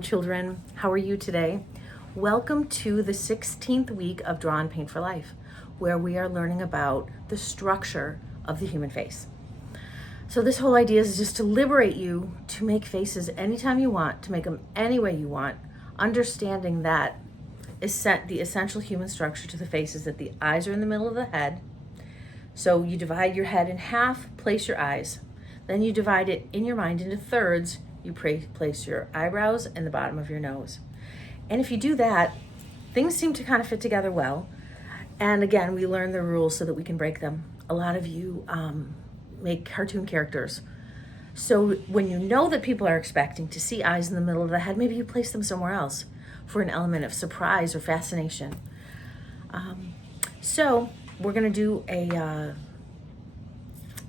Hello children, how are you today? Welcome to the 16th week of Draw and Paint for Life, where we are learning about the structure of the human face. So this whole idea is just to liberate you to make faces anytime you want, to make them any way you want, understanding that the essential human structure to the face is that the eyes are in the middle of the head. So you divide your head in half, place your eyes. Then you divide it in your mind into thirds. You place your eyebrows and the bottom of your nose. And if you do that, things seem to kind of fit together well. And again, we learn the rules so that we can break them. A lot of you make cartoon characters. So when you know that people are expecting to see eyes in the middle of the head, maybe you place them somewhere else for an element of surprise or fascination. So we're going to do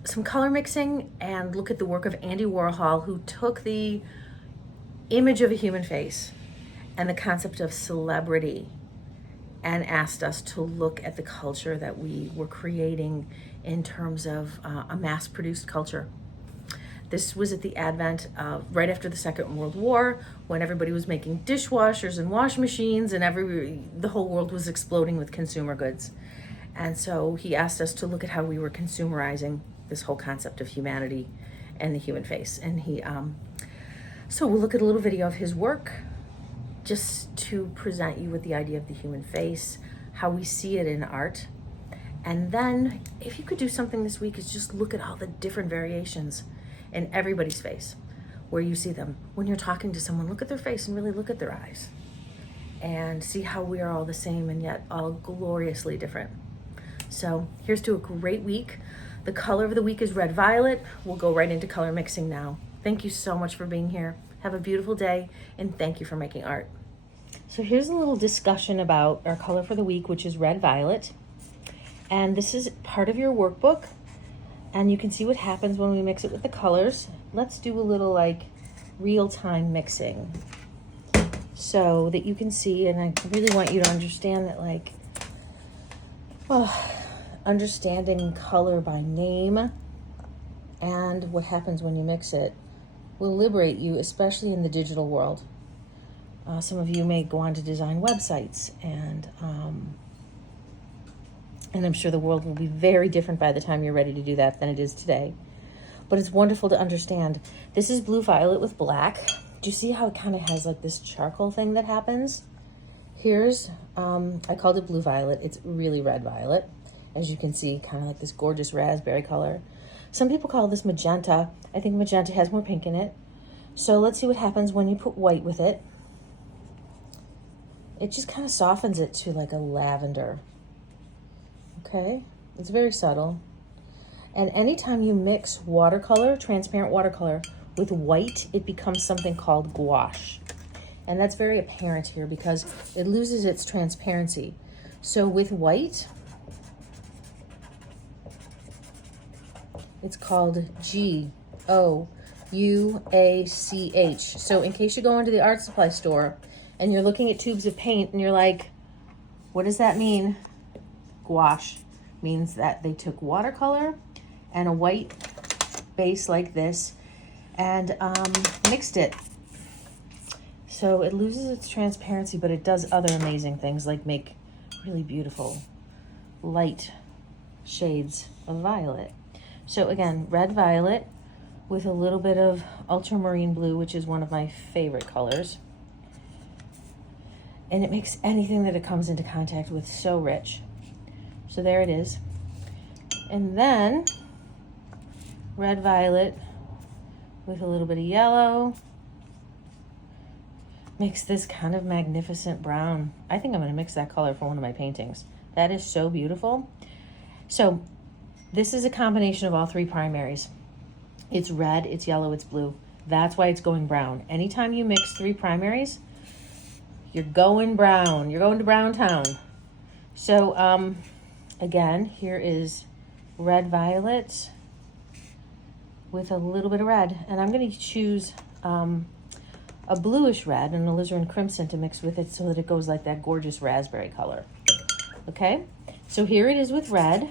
some color mixing and look at the work of Andy Warhol, who took the image of a human face and the concept of celebrity and asked us to look at the culture that we were creating in terms of a mass-produced culture. This was at the advent of right after the Second World War, when everybody was making dishwashers and wash machines and the whole world was exploding with consumer goods. And so he asked us to look at how we were consumerizing this whole concept of humanity and the human face. And so we'll look at a little video of his work just to present you with the idea of the human face, how we see it in art. And then if you could do something this week is just look at all the different variations in everybody's face, where you see them. When you're talking to someone, look at their face and really look at their eyes and see how we are all the same and yet all gloriously different. So here's to a great week. The color of the week is red violet. We'll go right into color mixing now. Thank you so much for being here. Have a beautiful day, and thank you for making art. So here's a little discussion about our color for the week, which is red violet. And this is part of your workbook, and you can see what happens when we mix it with the colors. Let's do a little like real-time mixing so that you can see, and I really want you to understand that understanding color by name and what happens when you mix it will liberate you, especially in the digital world. Some of you may go on to design websites, and I'm sure the world will be very different by the time you're ready to do that than it is today. But it's wonderful to understand. This is blue violet with black. Do you see how it kind of has like this charcoal thing that happens? Here's, I called it blue violet. It's really red violet. As you can see, kind of like this gorgeous raspberry color. Some people call this magenta. I think magenta has more pink in it. So let's see what happens when you put white with it. It just kind of softens it to like a lavender. Okay, it's very subtle. And anytime you mix watercolor, transparent watercolor, with white, it becomes something called gouache. And that's very apparent here because it loses its transparency. So with white, it's called Gouach. So in case you go into the art supply store and you're looking at tubes of paint and you're like, what does that mean? Gouache means that they took watercolor and a white base like this and mixed it. So it loses its transparency, but it does other amazing things like make really beautiful light shades of violet. So again, red violet with a little bit of ultramarine blue, which is one of my favorite colors. And it makes anything that it comes into contact with so rich. So there it is. And then red violet with a little bit of yellow makes this kind of magnificent brown. I think I'm going to mix that color for one of my paintings. That is so beautiful. So this is a combination of all three primaries. It's red, it's yellow, it's blue. That's why it's going brown. Anytime you mix three primaries, you're going brown. You're going to Brown Town. So again, here is red violet with a little bit of red. And I'm going to choose a bluish red and alizarin crimson to mix with it so that it goes like that gorgeous raspberry color. Okay, so here it is with red.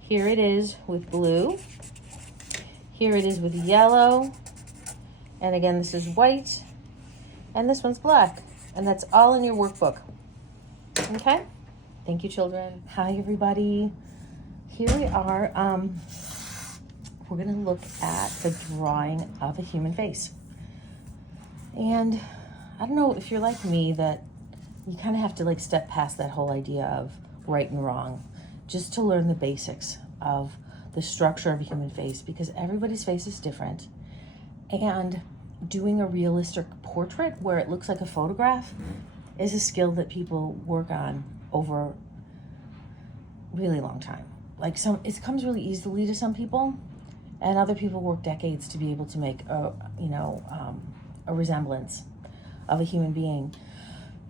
Here it is with blue. Here it is with yellow. And again, this is white. and this one's black. And that's all in your workbook. Okay? Thank you, children. Hi, everybody. Here we are. We're going to look at the drawing of a human face. And I don't know if you're like me, that you kind of have to like step past that whole idea of right and wrong just to learn the basics of the structure of a human face, because everybody's face is different. And doing a realistic portrait where it looks like a photograph is a skill that people work on over a really long time. Like it comes really easily to some people, and other people work decades to be able to make a resemblance of a human being.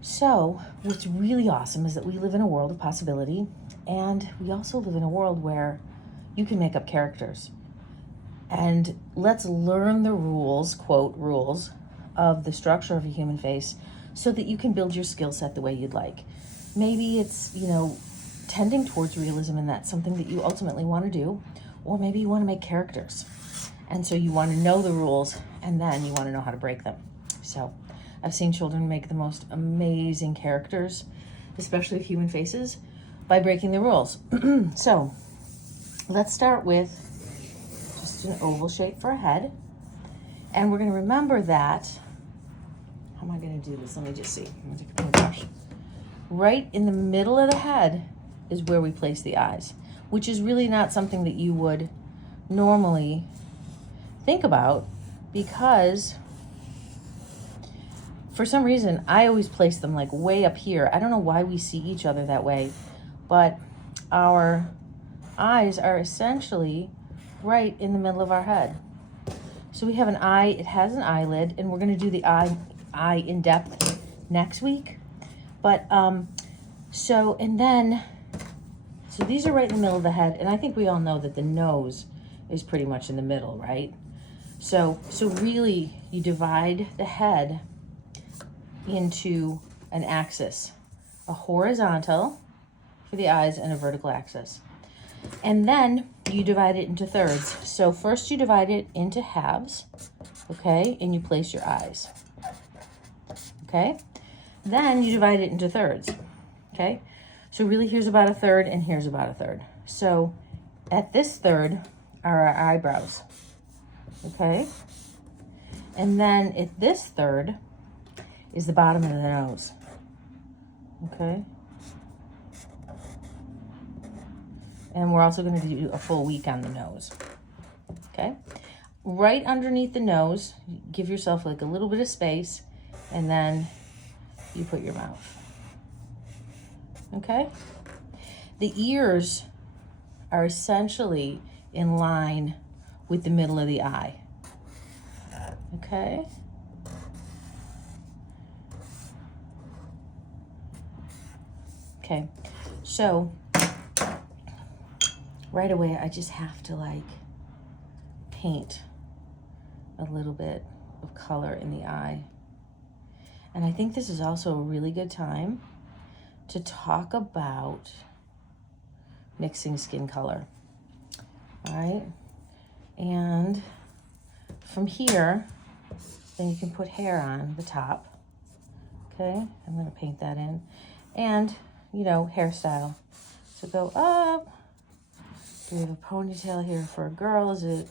So what's really awesome is that we live in a world of possibility, and we also live in a world where you can make up characters. And let's learn the rules, quote, rules of the structure of a human face so that you can build your skill set the way you'd like. Maybe it's, tending towards realism, and that's something that you ultimately want to do. Or maybe you want to make characters. And so you want to know the rules, and then you want to know how to break them. So I've seen children make the most amazing characters, especially of human faces, by breaking the rules. So let's start with just an oval shape for a head. And we're going to remember that, how am I going to do this? Let me just see. I'm going to take a paintbrush. Right in the middle of the head is where we place the eyes, which is really not something that you would normally think about, because for some reason I always place them like way up here. I don't know why we see each other that way, but our eyes are essentially right in the middle of our head. So we have an eye, it has an eyelid, and we're going to do the eye in depth next week. But so these are right in the middle of the head, and I think we all know that the nose is pretty much in the middle, right? So really you divide the head into an axis, a horizontal for the eyes and a vertical axis. And then you divide it into thirds. So first you divide it into halves, okay? And you place your eyes, okay? Then you divide it into thirds, okay? So really here's about a third and here's about a third. So at this third are our eyebrows, okay? And then at this third is the bottom of the nose, okay? And we're also going to do a full week on the nose, okay? Right underneath the nose, give yourself like a little bit of space, and then you put your mouth, okay? The ears are essentially in line with the middle of the eye, okay? Okay, so right away I just have to like paint a little bit of color in the eye. And I think this is also a really good time to talk about mixing skin color, all right? And from here, then you can put hair on the top, okay? I'm gonna paint that in. And, hairstyle. So go up. Do we have a ponytail here for a girl? Is it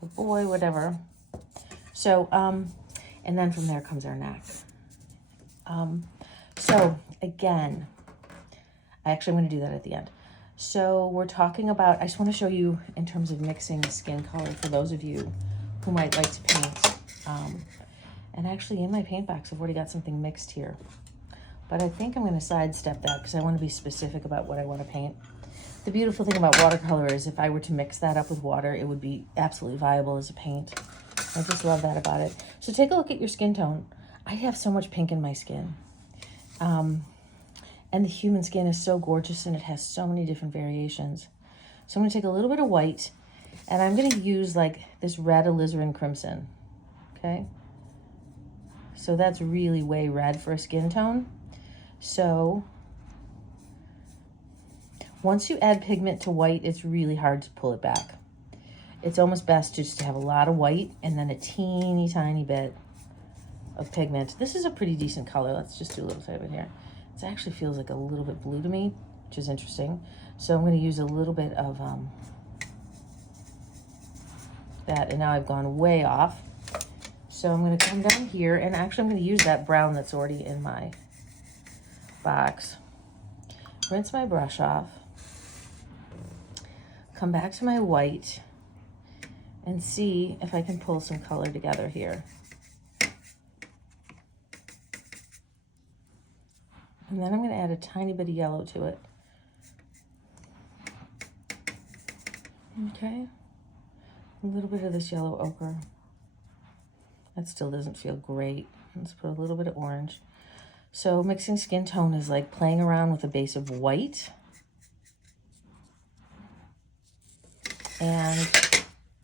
a boy? Whatever. So, and then from there comes our neck. So again, I'm going to do that at the end. So we're talking about, I just want to show you in terms of mixing skin color for those of you who might like to paint. And actually in my paint box, I've already got something mixed here. But I think I'm going to sidestep that because I want to be specific about what I want to paint. The beautiful thing about watercolor is if I were to mix that up with water, it would be absolutely viable as a paint. I just love that about it. So take a look at your skin tone. I have so much pink in my skin. And the human skin is so gorgeous and it has so many different variations. So I'm going to take a little bit of white and I'm going to use like this red alizarin crimson. Okay. So that's really way red for a skin tone. So once you add pigment to white, it's really hard to pull it back. It's almost best just to have a lot of white and then a teeny tiny bit of pigment. This is a pretty decent color. Let's just do a little bit here. It actually feels like a little bit blue to me, which is interesting. So I'm going to use a little bit of that, and now I've gone way off. So I'm going to come down here, and actually I'm going to use that brown that's already in my box. Rinse my brush off. Come back to my white and see if I can pull some color together here. And then I'm going to add a tiny bit of yellow to it. Okay. A little bit of this yellow ochre. That still doesn't feel great. Let's put a little bit of orange. So mixing skin tone is like playing around with a base of white. And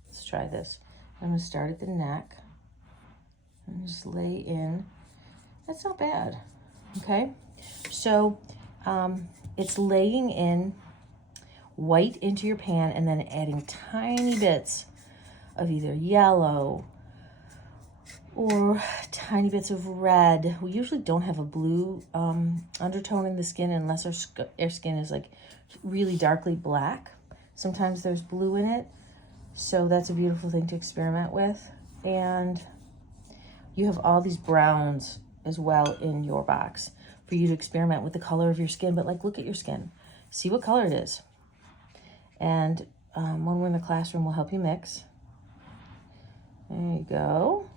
let's try this. I'm going to start at the neck and just lay in. That's not bad. Okay. So it's laying in white into your pan and then adding tiny bits of either yellow or tiny bits of red. We usually don't have a blue undertone in the skin unless our skin is like really darkly black. Sometimes there's blue in it, so that's a beautiful thing to experiment with. And you have all these browns as well in your box for you to experiment with the color of your skin. But like, look at your skin, see what color it is. And when we're in the classroom, we'll help you mix. There you go.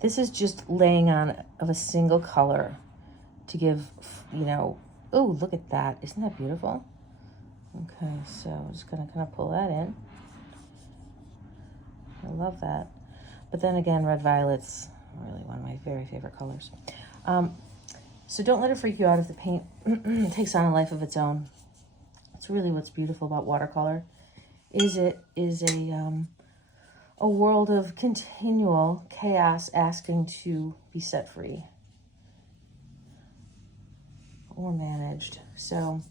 This is just laying on of a single color to give, you know, oh, look at that. Isn't that beautiful? Okay, so I'm just gonna kind of pull that in. I love that. But then again, red violet's really one of my very favorite colors. So don't let it freak you out if the paint takes on a life of its own. It's really what's beautiful about watercolor. It is a world of continual chaos asking to be set free or managed. So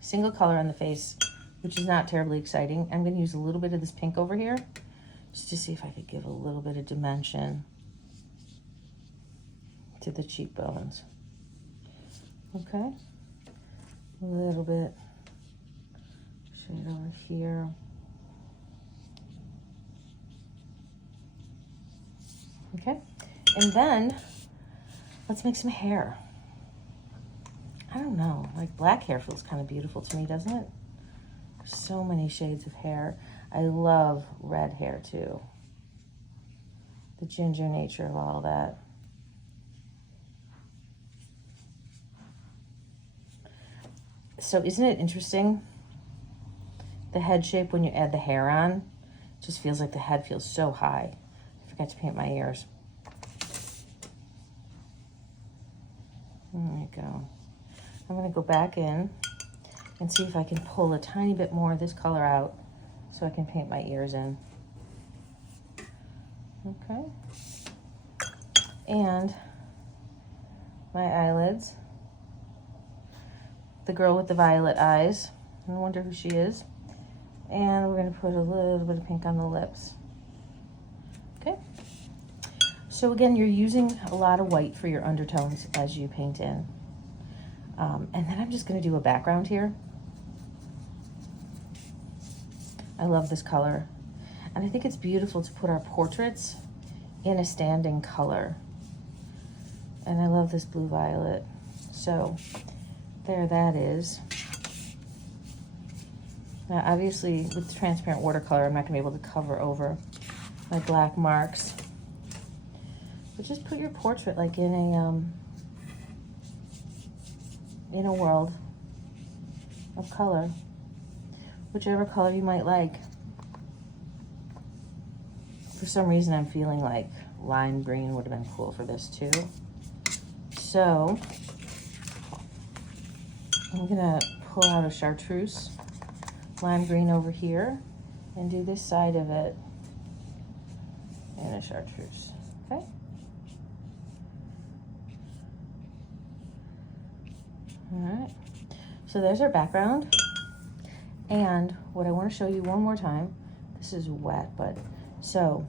single color on the face, which is not terribly exciting. I'm going to use a little bit of this pink over here just to see if I could give a little bit of dimension to the cheekbones. Okay, a little bit shade over here. Okay, and then let's make some hair. I don't know, like black hair feels kind of beautiful to me, doesn't it? There's so many shades of hair. I love red hair too. The ginger nature of all that. So isn't it interesting? The head shape when you add the hair on, just feels like the head feels so high. I forgot to paint my ears. There you go. I'm going to go back in and see if I can pull a tiny bit more of this color out so I can paint my ears in. Okay. And my eyelids. The girl with the violet eyes. I wonder who she is. And we're going to put a little bit of pink on the lips. Okay. So again, you're using a lot of white for your undertones as you paint in. And then I'm just going to do a background here. I love this color. And I think it's beautiful to put our portraits in a standing color. And I love this blue violet. So there that is. Now obviously with transparent watercolor, I'm not going to be able to cover over my black marks. But just put your portrait like in a world of color, whichever color you might like. For some reason, I'm feeling like lime green would have been cool for this too. So I'm gonna pull out a chartreuse lime green over here and do this side of it in a chartreuse, okay? All right, So there's our background. And what I want to show you one more time, this is wet, but so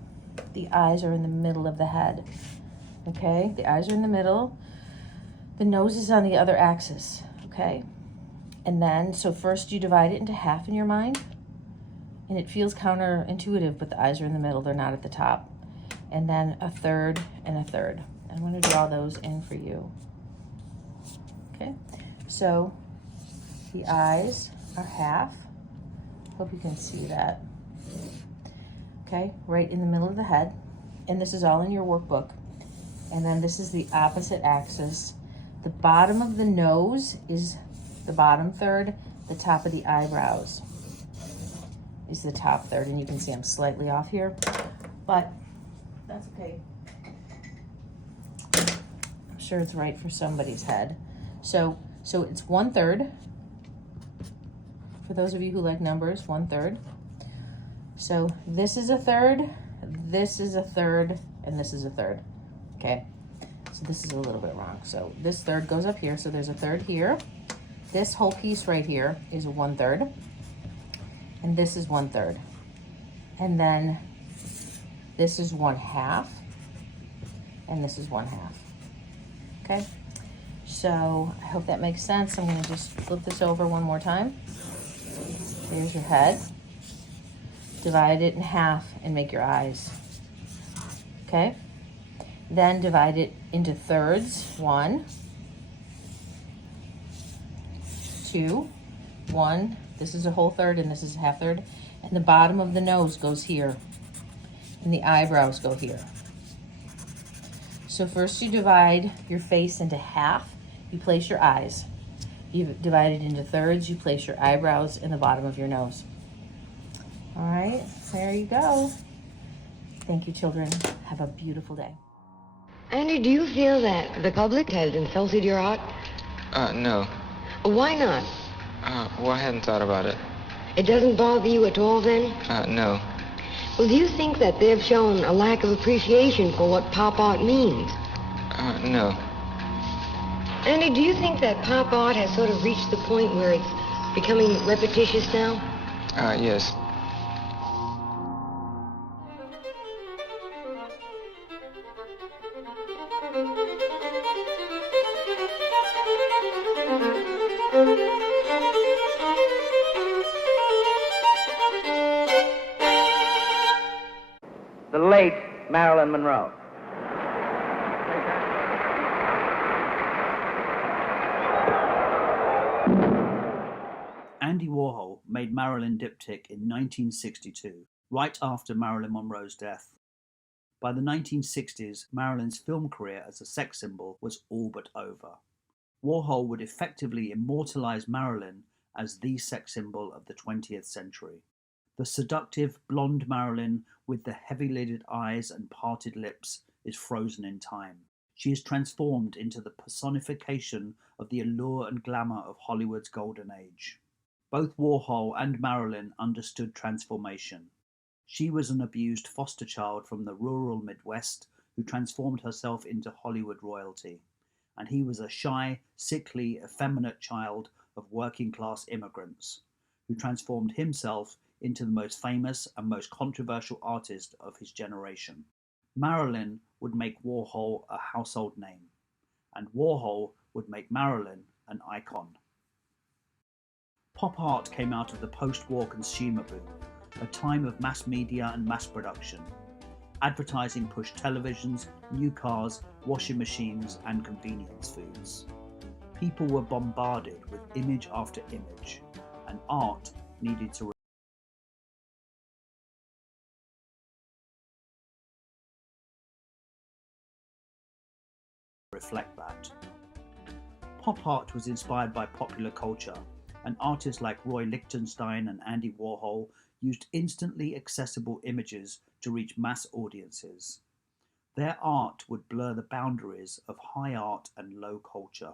the eyes are in the middle of the head. Okay, the eyes are in the middle. The nose is on the other axis, okay? And then, so first you divide it into half in your mind, and it feels counterintuitive, but the eyes are in the middle, they're not at the top. And then a third and a third. I'm going to draw those in for you. Okay, so the eyes are half. Hope you can see that. Okay, right in the middle of the head. And this is all in your workbook. And then this is the opposite axis. The bottom of the nose is the bottom third. The top of the eyebrows is the top third. And you can see I'm slightly off here, but that's okay. I'm sure it's right for somebody's head. So it's 1/3. For those of you who like numbers, 1/3. So this is a third, this is a third, and this is a third. Okay, so this is a little bit wrong. So this third goes up here, so there's a third here. This whole piece right here is 1/3, and this is 1/3. And then this is 1/2, and this is 1/2. Okay, so I hope that makes sense. I'm gonna just flip this over one more time. There's your head. Divide it in half and make your eyes. Okay? Then divide it into thirds. 1, 2, 1. This is a whole third and this is a half third. And the bottom of the nose goes here. And the eyebrows go here. So first you divide your face into half. You place your eyes. You divide it into thirds. You place your eyebrows in the bottom of your nose. All right, there you go. Thank you, children. Have a beautiful day. Andy, do you feel that the public has insulted your art? No. Why not? Well, I hadn't thought about it. It doesn't bother you at all, then? No. Well, do you think that they've shown a lack of appreciation for what pop art means? No. Andy, do you think that pop art has sort of reached the point where it's becoming repetitious now? Yes. The late Marilyn Monroe. Andy Warhol made Marilyn diptych in 1962, right after Marilyn Monroe's death. By the 1960s, Marilyn's film career as a sex symbol was all but over. Warhol would effectively immortalize Marilyn as the sex symbol of the 20th century. The seductive blonde Marilyn with the heavy-lidded eyes and parted lips is frozen in time. She is transformed into the personification of the allure and glamour of Hollywood's golden age. Both Warhol and Marilyn understood transformation. She was an abused foster child from the rural Midwest who transformed herself into Hollywood royalty, and he was a shy, sickly, effeminate child of working-class immigrants who transformed himself into the most famous and most controversial artist of his generation. Marilyn would make Warhol a household name, and Warhol would make Marilyn an icon. Pop art came out of the post-war consumer boom, a time of mass media and mass production. Advertising pushed televisions, new cars, washing machines, and convenience foods. People were bombarded with image after image, and art needed to reflect that. Pop art was inspired by popular culture, and artists like Roy Lichtenstein and Andy Warhol used instantly accessible images to reach mass audiences. Their art would blur the boundaries of high art and low culture.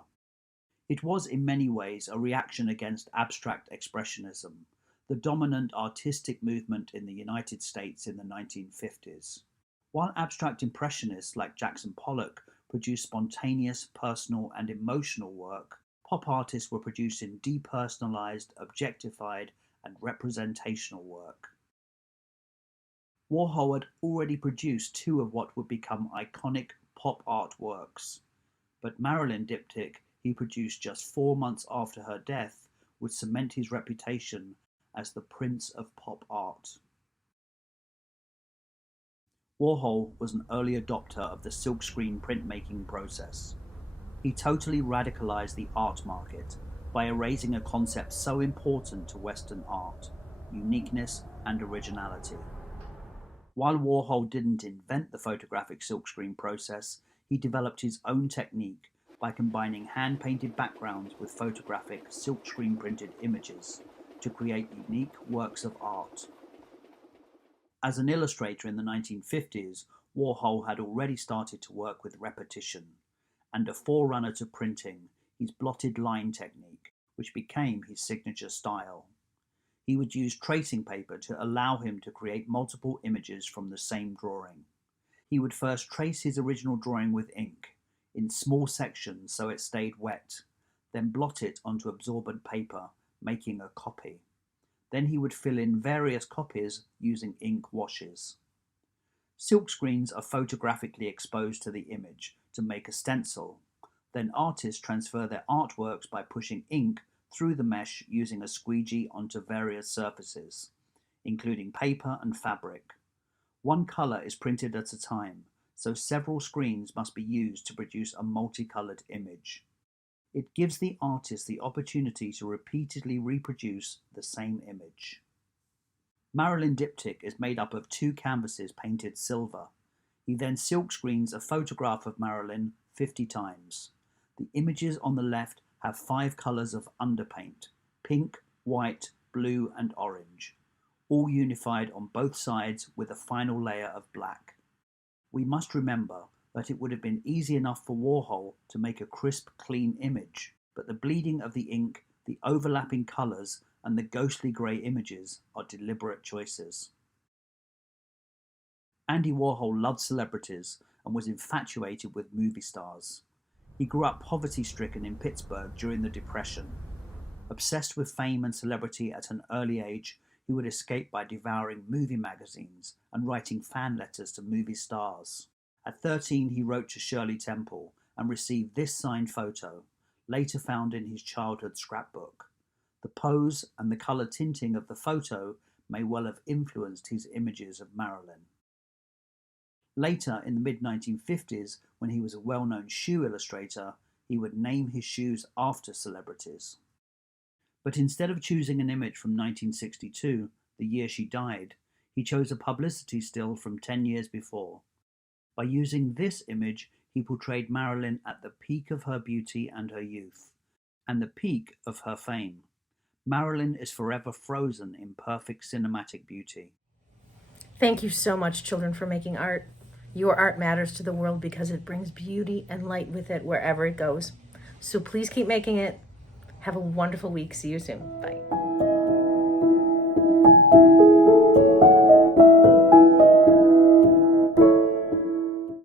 It was in many ways a reaction against abstract expressionism, the dominant artistic movement in the United States in the 1950s. While abstract impressionists like Jackson Pollock produced spontaneous, personal, and emotional work, pop artists were producing depersonalized, objectified, and representational work. Warhol had already produced two of what would become iconic pop art works, but Marilyn Diptych he produced just 4 months after her death would cement his reputation as the Prince of Pop Art. Warhol was an early adopter of the silkscreen printmaking process. He totally radicalized the art market by erasing a concept so important to Western art: uniqueness and originality. While Warhol didn't invent the photographic silkscreen process, he developed his own technique by combining hand-painted backgrounds with photographic silkscreen printed images to create unique works of art. As an illustrator in the 1950s, Warhol had already started to work with repetition, and a forerunner to printing, his blotted line technique, which became his signature style. He would use tracing paper to allow him to create multiple images from the same drawing. He would first trace his original drawing with ink, in small sections so it stayed wet, then blot it onto absorbent paper, making a copy. Then he would fill in various copies using ink washes. Silkscreens are photographically exposed to the image to make a stencil. Then artists transfer their artworks by pushing ink through the mesh using a squeegee onto various surfaces, including paper and fabric. One color is printed at a time, so several screens must be used to produce a multicolored image. It gives the artist the opportunity to repeatedly reproduce the same image. Marilyn Diptych is made up of 2 canvases painted silver. He then silkscreens a photograph of Marilyn 50 times. The images on the left have 5 colors of underpaint: pink, white, blue, and orange, all unified on both sides with a final layer of black. We must remember that it would have been easy enough for Warhol to make a crisp, clean image, but the bleeding of the ink, the overlapping colors, and the ghostly grey images are deliberate choices. Andy Warhol loved celebrities and was infatuated with movie stars. He grew up poverty-stricken in Pittsburgh during the Depression. Obsessed with fame and celebrity at an early age, he would escape by devouring movie magazines and writing fan letters to movie stars. At 13, he wrote to Shirley Temple and received this signed photo, later found in his childhood scrapbook. The pose and the colour tinting of the photo may well have influenced his images of Marilyn. Later, in the mid-1950s, when he was a well-known shoe illustrator, he would name his shoes after celebrities. But instead of choosing an image from 1962, the year she died, he chose a publicity still from 10 years before. By using this image, he portrayed Marilyn at the peak of her beauty and her youth, and the peak of her fame. Marilyn is forever frozen in perfect cinematic beauty. Thank you so much, children, for making art. Your art matters to the world because it brings beauty and light with it wherever it goes. So please keep making it. Have a wonderful week. See you soon. Bye.